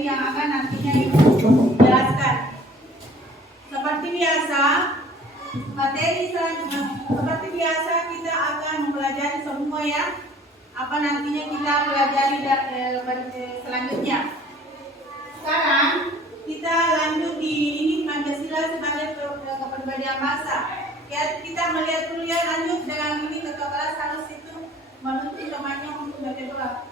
materi yang akan nantinya Ibu jelaskan. Seperti biasa, seperti biasa kita akan mempelajari semua yang apa nantinya kita pelajari selanjutnya. Sekarang kita lanjut di ini Pancasila sebagai kepribadian bangsa. Ya, kita melihat dulu ya, lanjut dengan ini ke kelas harus itu menuntut temannya untuk baca doa.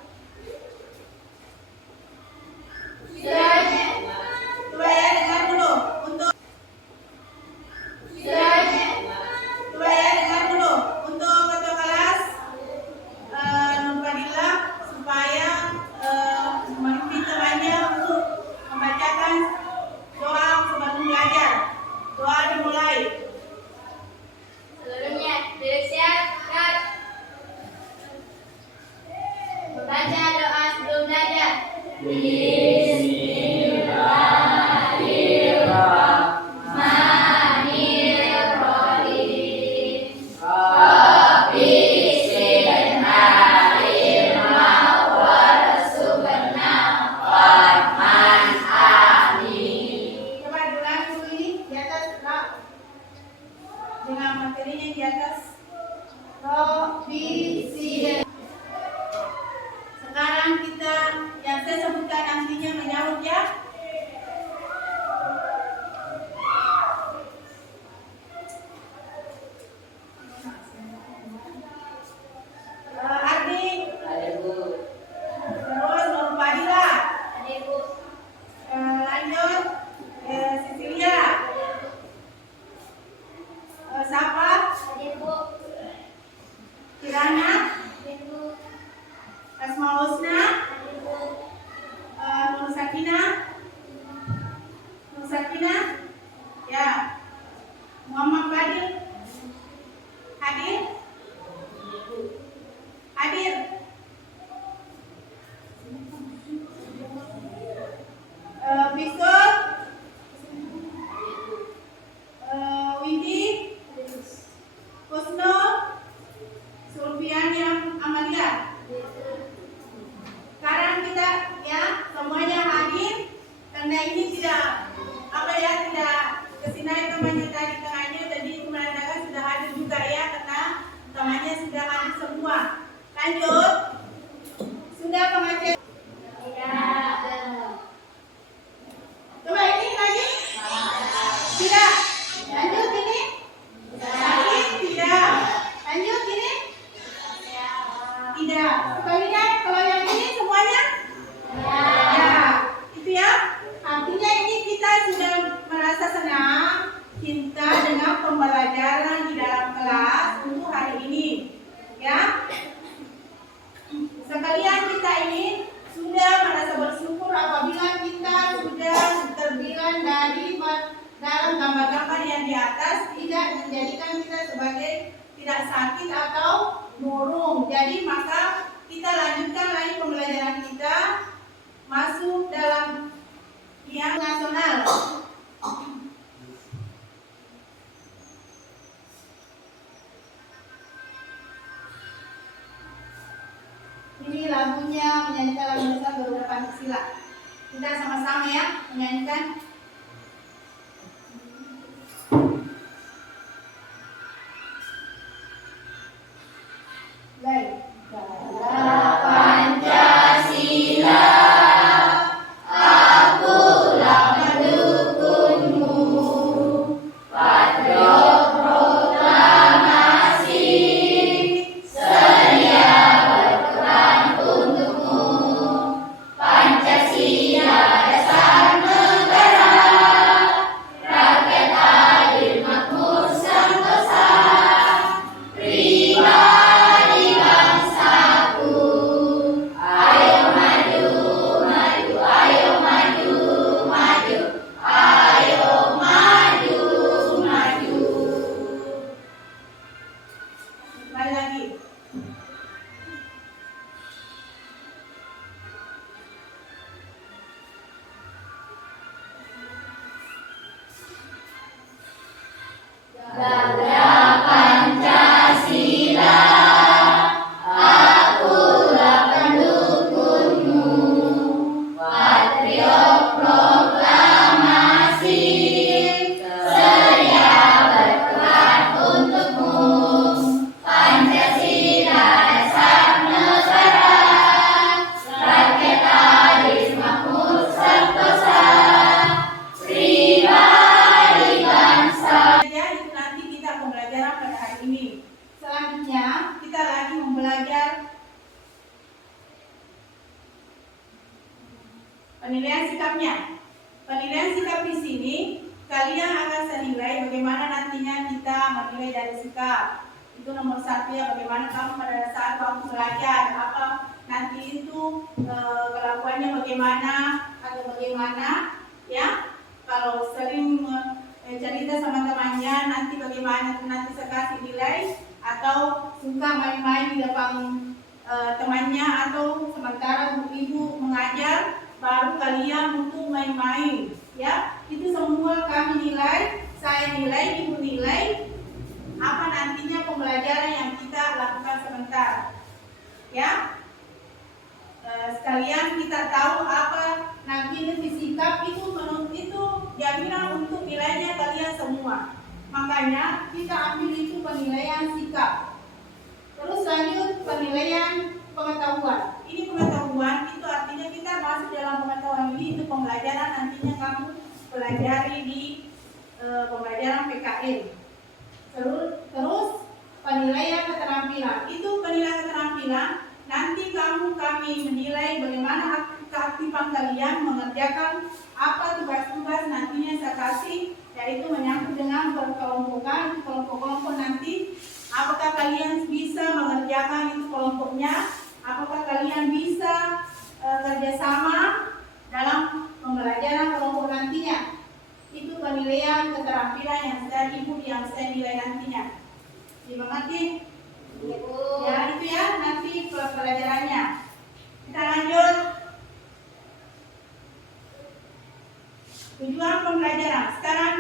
Coba ya dengar dulu untuk ketua kelas Nurfadilah supaya memimpin temannya untuk membacakan doa sebelum belajar. Doa dimulai. Sebelumnya disiapkan membaca doa sebelum belajar. Coba ulang dulu ini di atas dengan materinya di atas. Sekarang kita yang saya sebutkan nantinya menjawab ya. Ardi, terus Nurfadilah, lanjut Cecilia, Safa, Kirana, Asmaul Husna, Nur Sakinah, ya, Muhammad Fadil, hadir, Bisur, Windy, Husno, Sulfiani Amalia. Sekarang kita ya semuanya hadir karena ini tidak kesinai temannya tadi tengahnya, jadi itu menandakan sudah hadir juga ya karena temannya sudah hadir semua. Lanjut, sudah pengajar. Coba ini lagi. Tidak. Lanjut ini. Lagi tidak. Lanjut ini. Tidak. Sebaliknya kalau yang ini semuanya. Ya. Itu ya. Artinya ini kita sudah merasa senang, cinta dengan pembelajaran di dalam kelas untuk hari ini. Ya. Sekalian kita ini sudah merasa bersyukur apabila kita sudah terbilang dari dalam gambar-gambar yang di atas tidak menjadikan kita sebagai tidak sakit atau murung. Jadi maka kita lanjutkan lagi pembelajaran kita masuk dalam yang nasional. Ini lagunya menyanyikan lagu Nusa Garuda Pancasila. Kita sama-sama ya menyanyikan. Baik. Pancasila dasar negara. Penilaian sikapnya. Penilaian sikap di sini kalian akan senilai bagaimana nantinya kita menilai dari sikap. Itu nomor 1 ya, bagaimana kamu pada saat waktu belajar, apa nanti itu kelakuannya bagaimana atau bagaimana ya. Kalau sering cerita sama temannya nanti bagaimana, nanti saya kasih nilai, atau suka main-main di depan temannya, atau sementara ibu mengajar baru kalian untuk main-main ya. Itu semua kami nilai, saya nilai, ibu nilai apa nantinya pembelajaran yang kita lakukan sebentar ya. Sekalian kita tahu apa nanti di sikap itu, menurut itu jaminan untuk nilainya kalian semua. Makanya kita ambil itu penilaian sikap. Terus lanjut penilaian pengetahuan. Ini pengetahuan itu artinya kita masuk dalam pengetahuan ini, itu pembelajaran nantinya kamu pelajari di pembelajaran PKN. Terus penilaian keterampilan. Itu penilaian keterampilan nanti kami menilai bagaimana keaktifan kalian mengerjakan apa tugas-tugas nantinya saya kasih, yaitu menyangkut dengan berkelompokan, kelompok-kelompok nanti. Apakah kalian bisa mengerjakan itu kelompoknya? Apakah kalian bisa kerjasama dalam pembelajaran kelompok nantinya? Itu penilaian keterampilan yang saya nilai nantinya. Dimengerti? Ya, itu ya nanti pelajarannya. Kita lanjut. Tujuan pembelajaran. Sekarang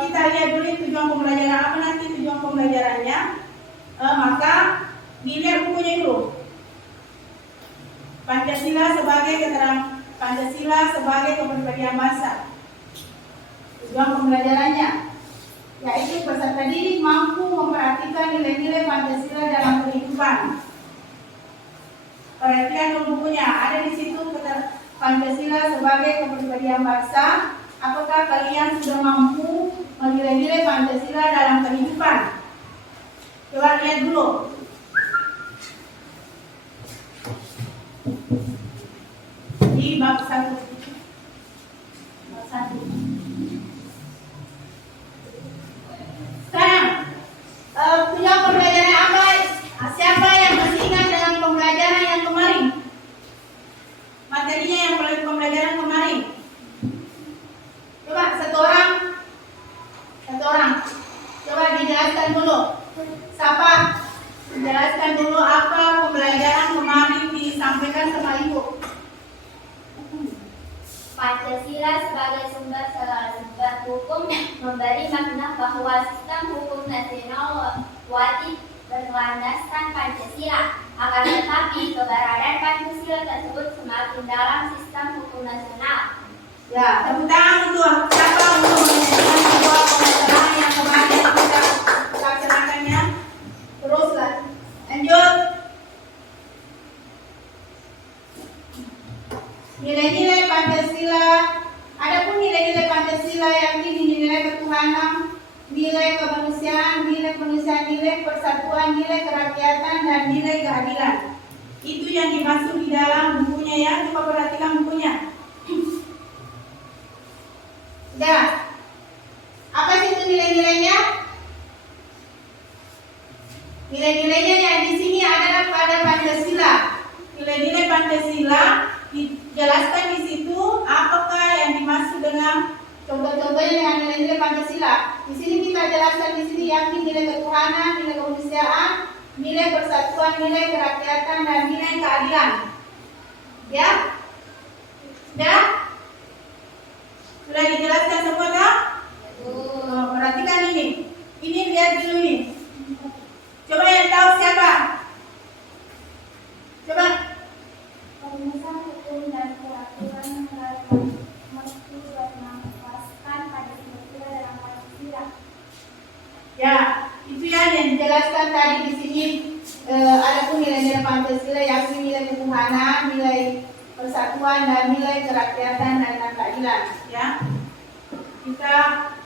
kita lihat dulu tujuan pembelajaran apa nanti tujuan pembelajarannya. Maka dilihat bukunya dulu. Pancasila sebagai kepribadian bangsa. Tujuan pembelajarannya yaitu peserta didik mampu memperhatikan nilai-nilai Pancasila dalam kehidupan. Perhatian dulu bukunya, ada di situ Pancasila sebagai kepribadian bangsa. Apakah kalian sudah mampu menilai-nilai Pancasila dalam kehidupan? Coba lihat dulu. Di bab 1. Sekarang tujuan pembelajaran apa? Siapa yang masih ingat dengan pembelajaran yang kemarin? Materinya yang pembelajaran kemarin. Coba satu orang. Coba dijelaskan dulu. Siapa? Jelaskan dulu apa pembelajaran kemarin disampaikan sama ibu. Pancasila sebagai sumber segala sumber hukum memberi makna bahwa sistem hukum nasional wajib berlandaskan Pancasila. Akan tetapi keberadaan Pancasila tersebut semakin dalam sistem hukum nasional. Ya, tepuk tangan untuk siapa untuk menyampaikan sebuah pembelajaran yang kemarin kita laksanakannya. Terus lanjut. Nilai-nilai Pancasila. Adapun nilai-nilai Pancasila yang dinilai ketuhanan, nilai kemanusiaan, nilai persatuan, nilai kerakyatan, dan nilai keadilan. Itu yang dimaksud di dalam bukunya ya. Coba perhatikan bukunya. Sudah. Apa sih itu nilai-nilainya? Nilai-nilainya yang di sini adalah pada Pancasila. Nilai-nilai Pancasila dijelaskan di situ apakah yang dimaksud dengan contoh-contohnya dengan nilai-nilai Pancasila. Di sini kita jelaskan di sini yakni nilai ketuhanan, nilai kemanusiaan, nilai persatuan, nilai kerakyatan, dan nilai keadilan. Ya? Sudah? Sudah dijelaskan semua tak? Perhatikan ini. Ini lihat dulu nih. Coba yang tahu siapa? Coba. Pengusaha hukum dan peraturan mesti menempatkan Pancasila dalam Pancasila. Ya, itu yang dijelaskan tadi di sini. Adapun nilai-nilai Pancasila yakni nilai ketuhanan, nilai persatuan, dan nilai kerakyatan dan keadilan. Ya, kita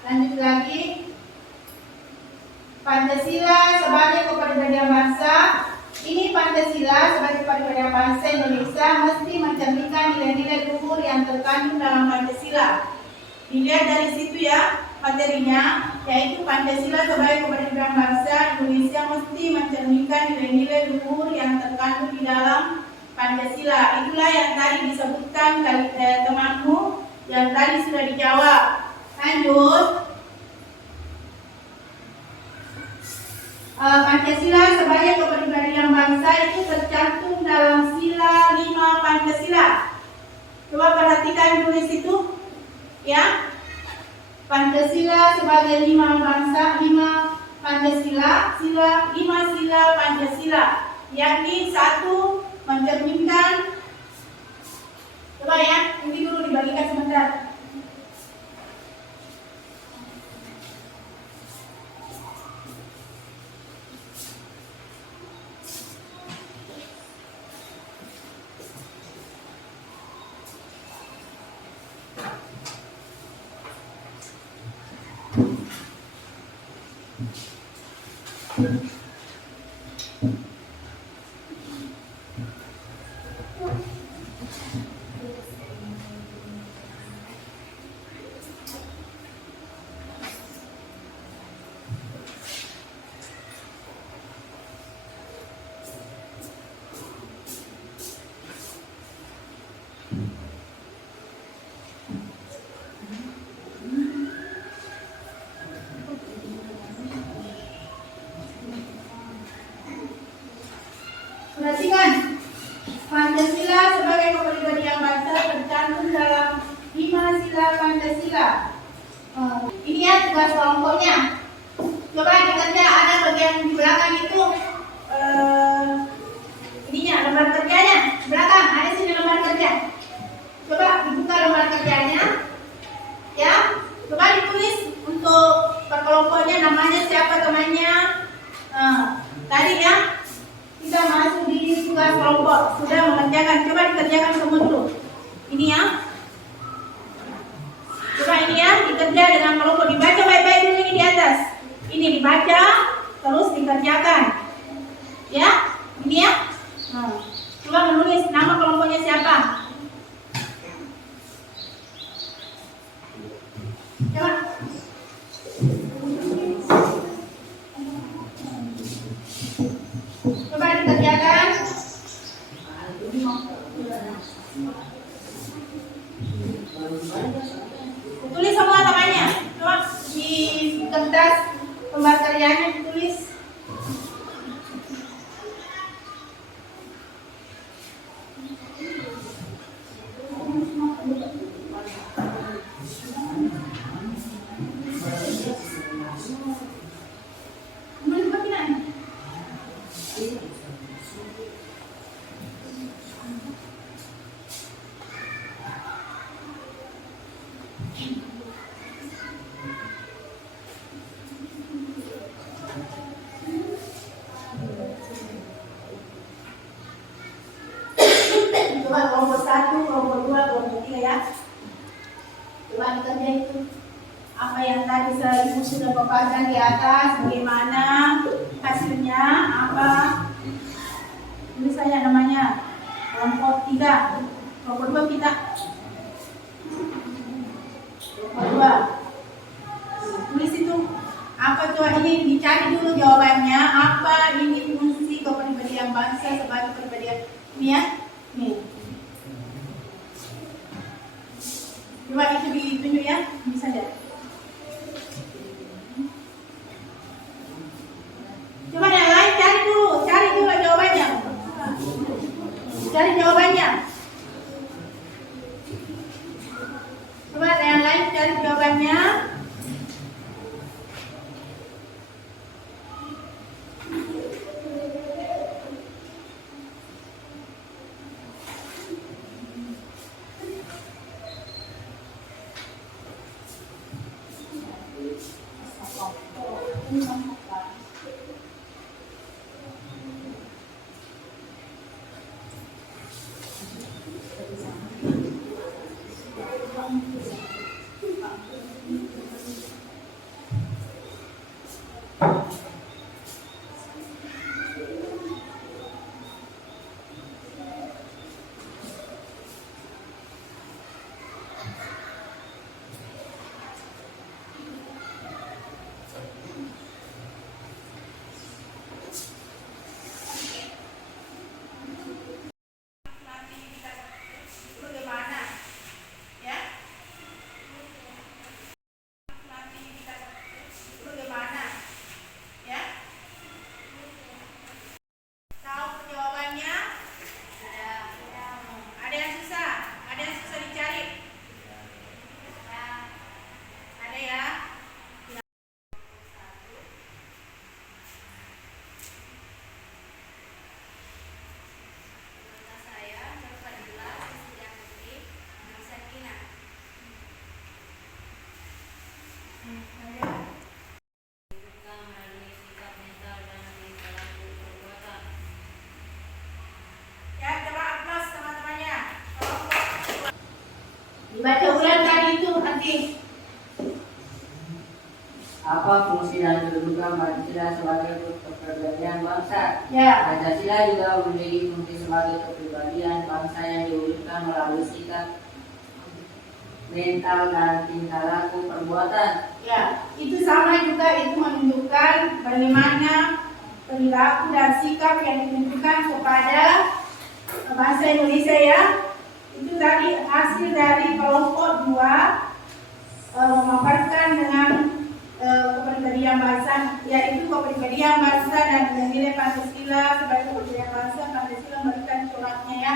lanjut lagi. Pancasila sebagai kepribadian bangsa. Ini Pancasila sebagai kepribadian bangsa Indonesia mesti mencerminkan nilai-nilai luhur yang terkandung dalam Pancasila. Dilihat dari situ ya materinya, yaitu Pancasila sebagai kepribadian bangsa Indonesia mesti mencerminkan nilai-nilai luhur yang terkandung di dalam Pancasila. Itulah yang tadi disebutkan temanmu yang tadi sudah dijawab. Lanjut. Pancasila sebagai kepribadian bangsa itu tercantum dalam sila 5 Pancasila. Coba perhatikan tulis itu, ya. Pancasila sebagai 5 bangsa, 5 Pancasila, 5 sila Pancasila, yakni 1 mencerminkan. Coba ya, ini dulu dibagikan sebentar. Perhatikan, Pancasila sebagai kepribadian bangsa tercantum dalam 5 sila Pancasila. Ini ya tugas kelompoknya. Coba dikerja, ada bagian di belakang itu ininya lembar kerjanya. Belakang ada sini lembar kerja. Coba dibuka lembar kerjanya, ya. Coba ditulis untuk perkelompoknya namanya siapa temannya. Tadi ya. Kita masuk di tugas kelompok, sudah mengerjakan. Coba dikerjakan semua dulu. Ini ya. Coba ini ya, dikerja dengan kelompok. Dibaca baik-baik dulu ini di atas. Ini dibaca, terus dikerjakan. Ya, ini ya. Coba menulis nama kelompoknya siapa. Coba. Coba dikerjakan. Tulis semua namanya. Coba di kertas lembar karyanya ditulis. Coba kelompok 1, kelompok 2, kelompok 3 ya. Coba dikerja itu. Apa yang tadi Ibu sudah paparkan di atas, bagaimana hasilnya, apa. Tulis saja namanya. Kelompok 3, kelompok 2 kita. Kelompok 2. Tulis itu. Apa coba ini dicari dulu jawabannya. Apa ini fungsi kepribadian bangsa sebagai kepribadian ini ya. Nih. Coba itu ditunjuk ya, bisa ya. Coba yang lain cari dulu jawabannya. Cari jawabannya. Coba yang lain cari jawabannya. Apa fungsi dan kedudukan Pancasila sebagai kepribadian bangsa? Ya. Pancasila juga memiliki fungsi sebagai kepribadian bangsa yang diwujudkan melalui sikap mental dan tingkah laku perbuatan. Ya, itu sama juga, itu menunjukkan bagaimana perilaku dan sikap yang ditunjukkan kepada bangsa Indonesia ya. Itu tadi hasil dari kelompok 2 memaparkan dengan kepribadian bangsa, yaitu kepribadian bangsa dan nilai Pancasila sebagai kepribadian bangsa. Pancasila memberikan coraknya ya.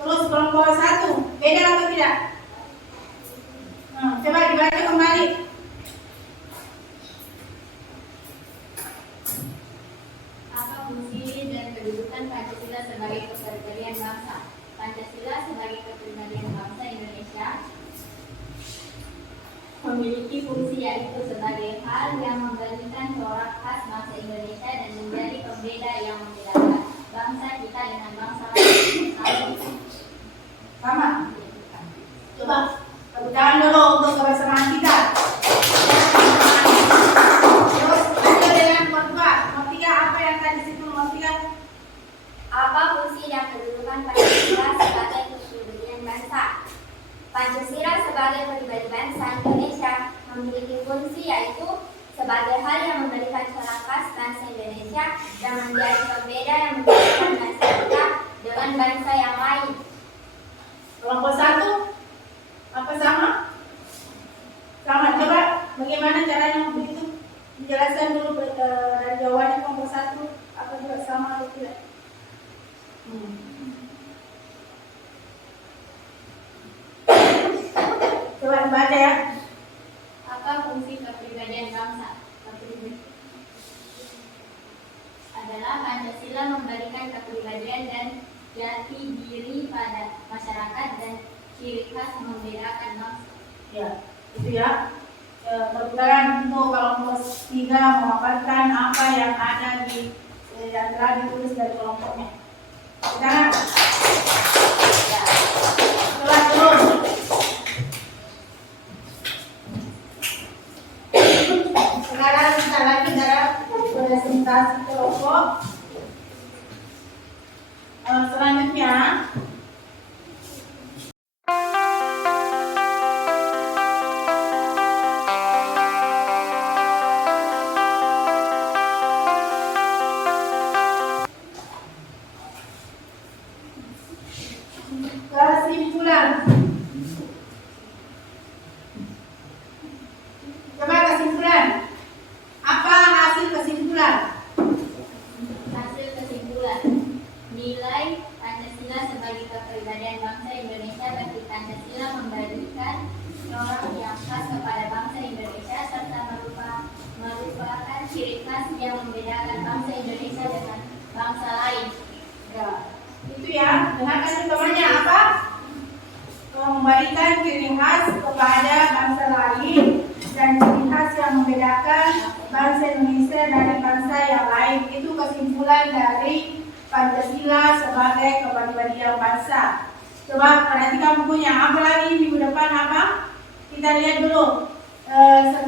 Terus kelompok 1 beda atau tidak? Coba dibaca kembali. Apa fungsi dan kedudukan Pancasila sebagai kepribadian bangsa? Pancasila sebagai kepribadian bangsa Indonesia memiliki fungsi yaitu sebagai hal yang memberikan corak khas bangsa Indonesia dan menjadi pembeda yang membedakan bangsa kita dengan bangsa lain. Sama. Coba tepuk tangan dulu untuk kebersamaan kita. Terus lanjut dengan nomor 2. Nomor 3 apa yang tadi situ nomor 3? Apa fungsi dan kedudukan Pancasila sebagai kepribadian bangsa? Pancasila sebagai pribadi bangsa Indonesia memiliki fungsi yaitu sebagai hal yang memberikan corak khas bangsa Indonesia dan menjadi pembeda yang membedakan bangsa kita dengan bangsa yang lain. Kelompok 1 apa sama? Sama. Coba bagaimana caranya untuk itu? Dijelaskan dulu dari jawabannya kelompok 1 apa juga sama atau tidak? Coba dibaca ya. Apa fungsi kepribadian bangsa? Adalah Pancasila memberikan kepribadian dan jati diri pada masyarakat dan ciri khas membedakan bangsa. Ya, itu ya. Kebetulan untuk kelompok 3 memaparkan apa yang ada di yang telah ditulis dari kelompoknya. Sekarang coba terus. Sekarang kita lagi dalam presentasi kelompok. Selanjutnya kesimpulan. Coba kesimpulan. Apa hasil kesimpulan? Hasil kesimpulan, nilai Pancasila sebagai kepribadian bangsa Indonesia bagi Pancasila memberikan corak yang khas kepada bangsa Indonesia serta merupakan ciri khas yang membedakan bangsa Indonesia dengan bangsa lain. Ya, itu ya. Dengarkan utamanya apa? Memberikan ciri khas kepada bangsa lain dan ciri khas yang membedakan bangsa Indonesia dari bangsa yang lain. Itu kesimpulan dari Pancasila sebagai kepribadian bangsa. Coba perhatikan bukunya. Apa lagi minggu depan apa? Kita lihat dulu.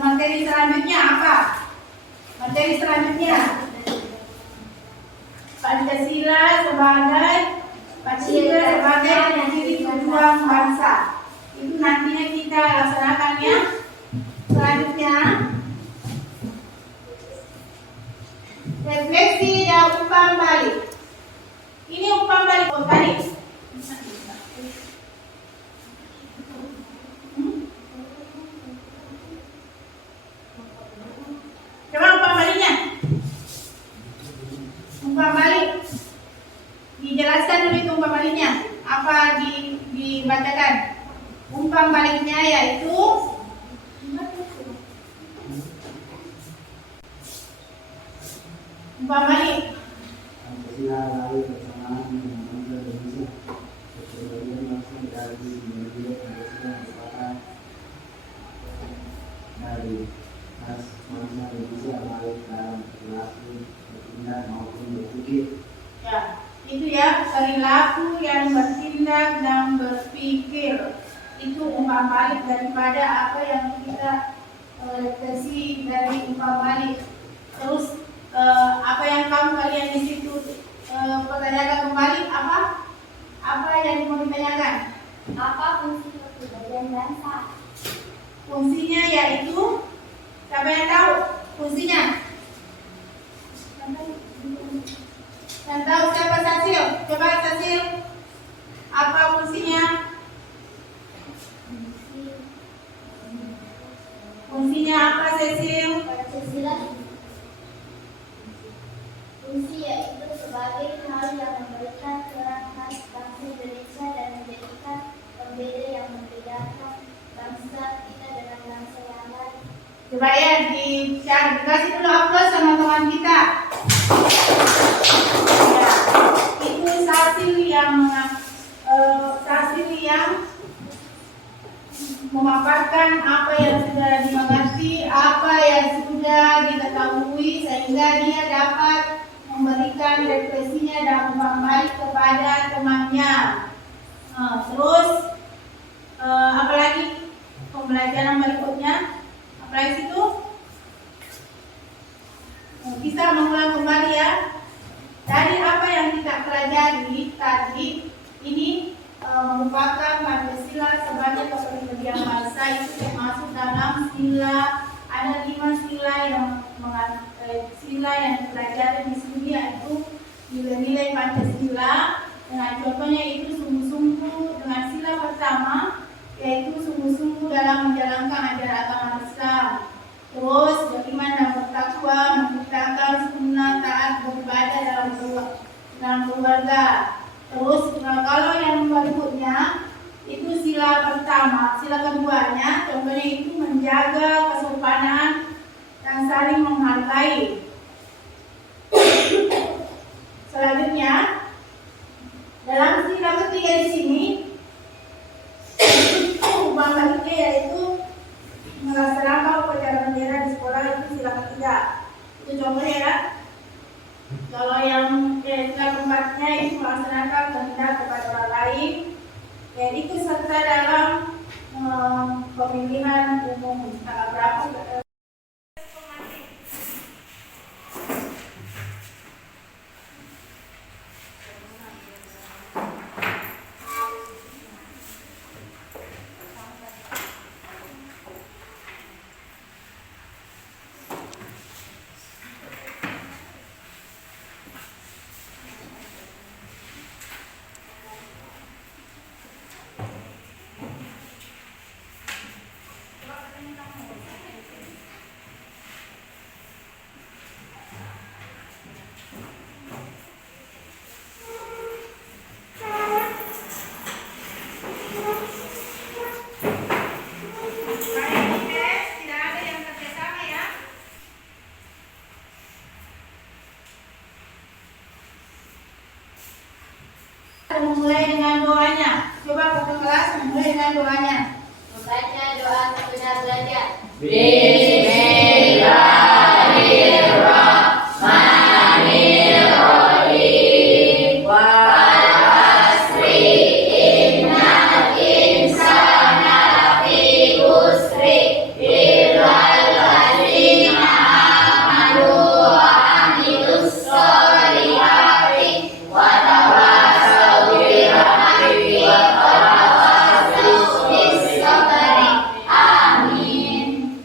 Materi selanjutnya apa? Materi selanjutnya Pancasila sebagai ciri perjuangan bangsa. Itu nantinya kita laksanakan ya. Selanjutnya refleksi dan umpan balik. Ini umpan balik tadi. Coba umpan baliknya. Umpan balik. Dijelaskan dulu itu umpan baliknya. Apa dibacakan? Umpan baliknya yaitu umpan balik. Pancasila lalu bersamaan dengan bangsa Indonesia. Kepribadian bangsa dari Indonesia Pancasila merupakan dari khas bangsa Indonesia baik dalam perilaku, bertindak maupun berpikir. Ya, itu ya perilaku yang bertindak dan berpikir. Itu umpan balik daripada apa yang kita refleksi dari umpan balik. Terus apa yang kalian di situ pertanyakan kembali, apa yang mau ditanyakan? Apa fungsi kepribadian bangsa? Fungsinya yaitu, siapa yang tahu fungsinya? Yang tahu siapa? Sasil. Coba Sasil, apa fungsinya? Fungsinya apa, Cecil? Pancasila fungsi yaitu sebagai hal yang memberikan kerangka khas bangsa Indonesia dan menjadikan pembeda yang membedakan bangsa kita dengan bangsa yang lain. Coba ya dikasih dulu aplaus sama teman kita. Ya, itu Sasil yang memaparkan apa yang sudah dimengerti, apa yang sudah diketahui, sehingga dia dapat memberikan refleksinya dan umpan balik kepada temannya. Terus apalagi pembelajaran berikutnya, apalagi situ kita mengulang kembali ya. Dari apa yang kita pelajari tadi ini merupakan Pancasila sebagai kepribadian bangsa, itu termasuk dalam sila. Ada 5 sila yang dipelajari di sini, yaitu nilai-nilai Pancasila. Dengan contohnya itu sungguh-sungguh dengan sila pertama, yaitu sungguh-sungguh dalam menjalankan ajaran agama Islam. Terus bagaimana bertakwa, menciptakan sunnah, taat beribadah dalam keluarga. Terus kalau yang berikutnya itu sila pertama, sila keduanya contohnya itu menjaga kesopanan dan saling menghargai. Selanjutnya dalam sila ketiga di sini umpan baliknya yaitu melaksanakan upacara bendera di sekolah, itu sila ketiga. Itu contohnya ya. Kalau yang sila keempatnya itu melaksanakan kehendak kepada orang lain, dan itu serta dalam pemilihan umum. Tanggal berapa? Memulai dengan doanya. Coba satu kelas memulai dengan doanya. Membaca doa sebenar belajar. Bismillahirrahmanirrahim. Wal-'asri innal insana lafi khusri illal ladzina amanu wa 'amilus sholihati wa tawassaw bil haqqi wa tawassaw bis sabri. Amin.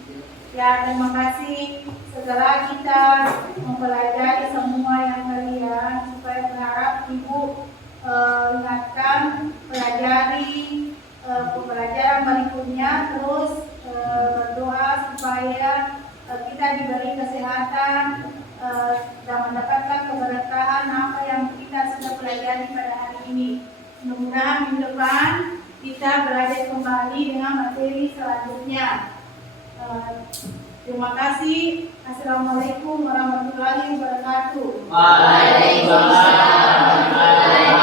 Ya, terima kasih. Setelah kita mempelajari semua yang kalian, supaya berharap Ibu ingatkan, pelajari pembelajaran berikutnya, terus berdoa supaya kita diberi kesehatan dan mendapatkan keberkahan apa yang kita sudah pelajari pada hari ini. Mudah-mudahan minggu depan kita belajar kembali dengan materi selanjutnya. Terima kasih. Assalamualaikum warahmatullahi wabarakatuh. Waalaikumsalam warahmatullahi wabarakatuh.